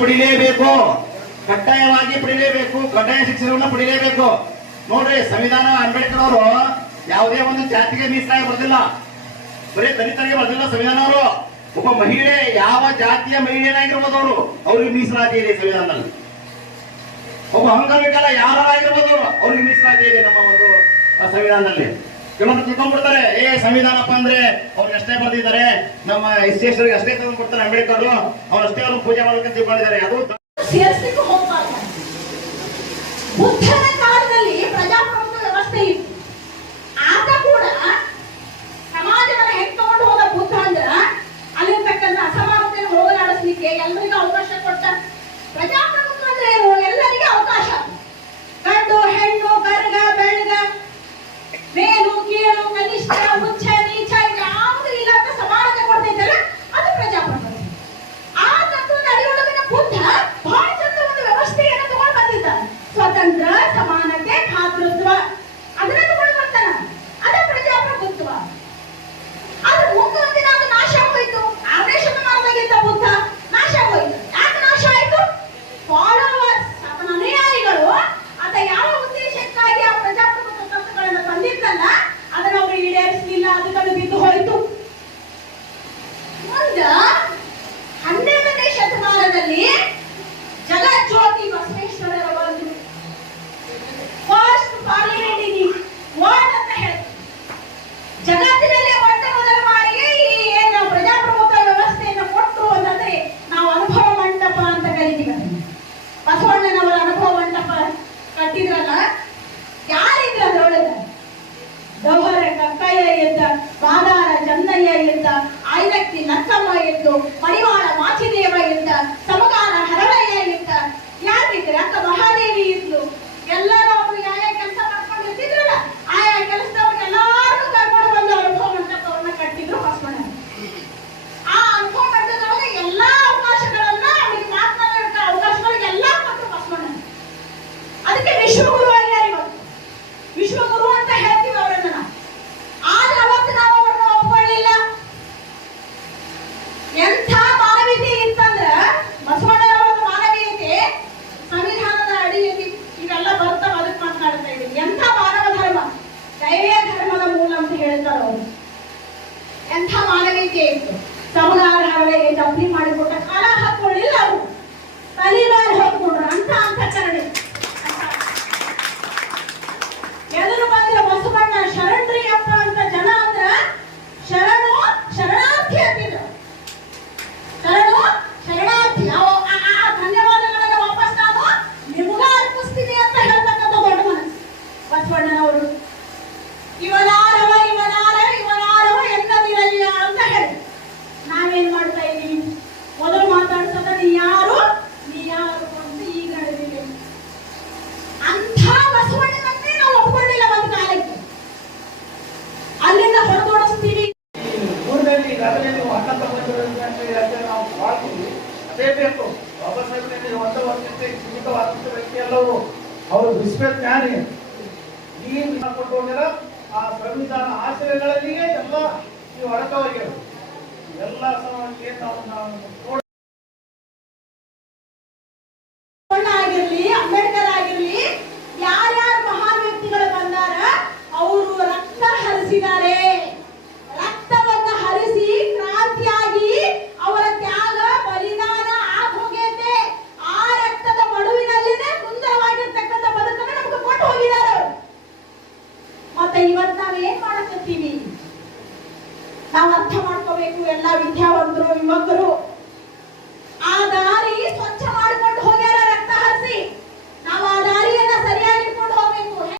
ಪಡಿಲೇಬೇಕು, ಕಡ್ಡಾಯವಾಗಿ ಪಡಿಲೇಬೇಕು, ಕಡ್ಡಾಯ ಶಿಕ್ಷಣವನ್ನು ಪಡಿಲೇಬೇಕು. ನೋಡ್ರಿ, ಸಂವಿಧಾನ ಅಂಬೇಡ್ಕರ್ ಅವರು ಯಾವುದೇ ಒಂದು ಜಾತಿಗೆ ಮೀಸಲಾಗಿ ಬರ್ದಿಲ್ಲ, ಬರೀ ದಲಿತರಿಗೆ ಬರ್ದಿಲ್ಲ ಸಂವಿಧಾನ ಅವರು. ಒಬ್ಬ ಮಹಿಳೆ ಯಾವ ಜಾತಿಯ ಮಹಿಳೆಯಾಗಿರ್ಬೋದು ಅವ್ರಿಗೆ ಮೀಸಲಾತಿ ಇದೆ ಸಂವಿಧಾನದಲ್ಲಿ. ಒಬ್ಬ ಅಂಗವಿಕಲ ಯಾರಾಗಿರ್ಬೋದು ಅವ್ರಿಗೆ ಮೀಸಲಾತಿ ಇದೆ ನಮ್ಮ ಒಂದು ಸಂವಿಧಾನದಲ್ಲಿ. ಕೆಲವೊಂದು ತಿಳ್ಕೊಂಡ್ಬಿಡ್ತಾರೆ, ಸಂವಿಧಾನಪ್ಪ ಅಂದ್ರೆ ಅವ್ರಿಗೆ ಅಷ್ಟೇ ಬರ್ದಿದ್ದಾರೆ, ನಮ್ಮ ಎಸ್ಟೇಷನ್ಗೆ ಅಷ್ಟೇ ತಂದು ಕೊಡ್ತಾರೆ ಅಂಬೇಡ್ಕರ್, ಅವ್ರು ಅಷ್ಟೇ ಅವ್ರು ಪೂಜೆ ಮಾಡ್ಬೇಕಂತ ತಿಳ್ಕೊಂಡಿದ್ದಾರೆ. ಅದು ಬುದ್ಧನ ಕಾಲದಲ್ಲಿ ಪ್ರಜಾಪ್ರಭುತ್ವ ವ್ಯವಸ್ಥೆ ಇತ್ತು. ಆತ ಕೂಡ ಸಮಾಜವನ್ನು ಹೆಂಕೊಂಡು ಹೋದ ಬುದ್ಧ ಅಂದ್ರ ಅಲ್ಲಿರ್ತಕ್ಕಂಥ ಅಸಮಾನತೆಯನ್ನು ಹೋಗಲಾಡಿಸ್ಲಿಕ್ಕೆ ಎಲ್ಲರಿಗೂ ಅವಕಾಶ ಕೊಟ್ಟ. ಪ್ರಜಾಪ್ರಭುತ್ವ ಅಂದ್ರೆ ಏನು? ಎಲ್ಲರಿಗೂ ಅವಕಾಶ. ಗಂಡು ಹೆಣ್ಣು, ಕರ್ಗ ಬೆಳಗ, ಮೇಲು ಕೀಳು, ಕನಿಷ್ಠ ಉಚ್ಚ ನೀಚ ಯಾವುದು ಇಲ್ಲ ಅಂತ ಸಮಾನತೆ ಕೊಡ್ತಿದ್ದಲ್ಲ, ಅದು ಪ್ರಜಾಪ್ರಭುತ್ವ. ಆ ತತ್ವದ ಅಡಿಯೊಳಗಿನ ಬುದ್ಧ ಬಹಳ ಚಂದ ಒಂದು ವ್ಯವಸ್ಥೆಯನ್ನು ತಗೊಂಡು ಬಂದಿದ್ದ. ಸ್ವತಂತ್ರ, ಸಮಾನತೆ, ಭಾತೃತ್ವ ಅದನ್ನ ತಗೊಂಡು ಬರ್ತಾನ. ಅದ ಪ್ರಜಾಪ್ರಭುತ್ವ. ಆದ್ರೆ ಮುಂದೊಂದಿನ ಅದು ನಾಶ ಹೋಯ್ತು. ಆರನೇ ಶತಮಾನದಾಗಿದ್ದ ಬುದ್ಧ ನಾಶ ಹೋಯ್ತು. ಯಾಕೆ ನಾಶ ಆಯ್ತು? ಫಾಲೋವರ್ಸ್, ಅವನ ಅನುಯಾಯಿಗಳು ಆತ ಯಾವ ಉದ್ದೇಶಕ್ಕಾಗಿ ಆ ಪ್ರಜಾಪ್ರಭುತ್ವ ತತ್ವಗಳನ್ನು ತಂದಿದ್ದಲ್ಲ ಅದನ್ನ ಅವರು ಈಡೇರಿಸಲಿಲ್ಲ, ಅದನ್ನು ಬಿದ್ದು ಹೋಯ್ತು. ಮುಂದ 12ನೇ ಶತಮಾನದಲ್ಲಿ ಜಗಜ್ಯೋತಿ ಬಸವೇಶ್ವರರ ಬಂದು ಫಸ್ಟ್ ಪಾರ್ಲಿಮೆಂಟ್ ಇನ್ ವರ್ಲ್ಡ್ ಅಂತ ಹೇಳ್ತಾರೆ. ಜಗತ್ತಿನಲ್ಲಿ ಮೊಟ್ಟ ಮೊದಲ ಬಾರಿಗೆ ಈ ಏನು ಪ್ರಜಾಪ್ರಭುತ್ವ ವ್ಯವಸ್ಥೆಯನ್ನು ಕೊಟ್ಟರು ಅಂತಂದ್ರೆ ನಾವು ಅನುಭವ ಮಂಟಪ ಅಂತ ಕರಿತೀವಿ. ಬಸವಣ್ಣನವರ ಅನುಭವ ಮಂಟಪ ಕಟ್ಟಿದ್ರಲ್ಲ, ಯಾರಿದ್ರು ಅದ್ರೊಳಗೆ? ದೋಹರ ಕಕ್ಕಯ್ಯ ಇದ್ದ, ಬಾದಾರ ಚನ್ನಯ್ಯ ಇದ್ದ, ಆಯ್ಲಕ್ಕಿ ನಕ್ಕಮ್ಮ ಇದ್ದು, ಮಡಿವಾಳ ಮಾಚಿದೇವ ಇದ್ದ, ಸಮಗಾರ ಹರಳಯ್ಯ ಇದ್ದ, ಯಾರಿದ್ರೆ ಅಕ್ಕ ಮಹಾದೇವಿ ಇದ್ಲು. ಎಲ್ಲರೂ ಅವರು ಯಾವ ಕೆಲಸ ಮಾಡ್ಕೊಂಡಿರ್ತಿದ್ರಲ್ಲ, ಆಯಾ ಕೆಲಸದವ್ರಿಗೆ ಎಲ್ಲಾರು ಕರ್ಕೊಂಡು ಬಂದು ಅನುಭವ ಮಂಟಪವನ್ನ ಕಟ್ಟಿದ್ರು ಬಸವಣ್ಣ. ಆ ಅನುಭವ ಮಂಟಪದೊಳಗೆ ಎಲ್ಲಾ ಅವಕಾಶಗಳನ್ನ ಅವರಿಗೆ ಮಾತನಾಡೋ ಅವಕಾಶಗಳಿಗೆ ಎಲ್ಲಾ ಕೊಟ್ಟರು ಬಸವಣ್ಣ. ಅದಕ್ಕೆ ವಿಶ್ವಗುರು ಆಗ್ಯಾರ ಇವತ್ತು. ವಿಶ್ವಗುರು ಅಂತ ಹೇಳ್ತೀವಿ ಅವರನ್ನ. ಆದ್ರೆ ಅವತ್ತು ನಾವು ಅವ್ರನ್ನ ಒಪ್ಕೊಳ್ಳಿಲ್ಲ. ಎಂಥ ಮಾನವೀಯತೆ ಇತ್ತಂದ್ರ ಬಸವಣ್ಣನವರ ಮಾನವೀಯತೆ ಸಂವಿಧಾನದ ಅಡಿಯಲ್ಲಿ ಇವೆಲ್ಲ ಬರ್ತಾವ, ಅದಕ್ಕೆ ಮಾತನಾಡ್ತಾ ಇದ್ದೀವಿ. ಎಂಥ ಮಾನವ ಧರ್ಮ, ದೈವೀಯ ಧರ್ಮದ ಮೂಲ ಅಂತ ಹೇಳ್ತಾರ ಅವರು. ಎಂಥ ಮಾನವೀಯತೆ ಇತ್ತು. ಸಮಗಾರ ಹರಳೆಗೆ ಜಪ್ತಿ ಮಾಡಿಕೊಟ್ಟ ಕಾಲ ಹಾಕೊಳ್ಳಿಲ್ಲ ಅವರು, ತಲೆಮೇಲೆ ಹೋಗ್ಕೊಂಡ್ರು. ಅಂತ ಕರಡಿ ಎದುರು ಬಂದಿರ ಬಸವಣ್ಣ ಶರಣ್ರಿ ಅಪ್ಪ ಅಂತ ಜನ ಅಂದ್ರ ಶರಣು ಶರಣಾರ್ಥಿ ಅಂತಿದ್ರು. ಶರಣು ಶರಣಾರ್ಥಿ, ಆ ಧನ್ಯವಾದಗಳನ್ನ ವಾಪಸ್ ನಾನು ನಿಮಗ ಅರ್ಪಿಸ್ತೀನಿ ಅಂತ ಹೇಳ್ತಕ್ಕಂಥ ದೊಡ್ಡ ಮನಸ್ಸು ಬಸವಣ್ಣನವರು. ಇವನಾರವ ಎನ್ನದಿರಲಿಲ್ಲ ಅಂತ ಹೇಳಿ ನಾವೇನ್ ಮಾಡ್ತಾ ಇದೀವಿ? ಮೊದಲು ಮಾತಾಡ್ಸದ ನೀ ಯಾರು ಅಂತ ಈಗ ನಡೆದಿಲ್ಲ. ಅಂಥ ಬಸವಣ್ಣನನ್ನೇ ನಾವು ಒಪ್ಕೊಂಡಿಲ್ಲ ಒಂದು ಕಾಲಕ್ಕೆ. ಅಲ್ಲಿಂದ ಹೊರತೋಡಿಸ್ತೀವಿ. ಊರಿನಲ್ಲಿ ನೀವು ಅನ್ನ ನಾವು ಮಾಡ್ತೀವಿ, ಅದೇ ಬೇಕು. ಬಾಬಾ ಸಾಹೇಬ್ ಒಂದಕ್ಕೆ ಜೀವಿತವಾದಂಥ ವ್ಯಕ್ತಿ ಎಲ್ಲವೂ ಅವರು ವಿಶ್ವಜ್ಞಾನಿ. ಈ ಕೊಟ್ಟೋಗಿರ ಆ ಸಂವಿಧಾನ ಆಶ್ರಯಗಳಲ್ಲಿಯೇ ಎಲ್ಲ ನೀವು ಅಡಕವಾಗಿರು. ಎಲ್ಲ ಸಮಾಜಕ್ಕೆ ನಾವು ಆಗಿರ್ಲಿ, ಅಂಬೇಡ್ಕರ್ ಆಗಿರ್ಲಿ, ಯಾರ್ಯಾರು ಮಹಾನ್ ವ್ಯಕ್ತಿಗಳು ಬಂದಾರ ಅವರು ರಕ್ತ ಹರಿಸಿದ್ದಾರೆ. ರಕ್ತವನ್ನ ಹರಿಸಿ ಕ್ರಾಂತಿಯಾಗಿ ಅವರ ತ್ಯಾಗ ಬಲಿದಾನ ಆಗೋಗೈತೆ. ಆ ರಕ್ತದ ಮಡುವಿನಲ್ಲಿನೇ ಸುಂದರವಾಗಿರ್ತಕ್ಕಂಥ ಬದುಕನ್ನು ನಮ್ಗೆ ಕೊಟ್ಟು ಹೋಗಿದ್ದಾರೆ. ಮತ್ತೆ ಇವತ್ತು ನಾವ್ ಏನ್ ಮಾಡಕತ್ತೀವಿ? ನಾವು ಅರ್ಥ ಮಾಡ್ಕೋಬೇಕು. ಎಲ್ಲ ವಿದ್ಯಾವಂತರು, ಯುವಕರು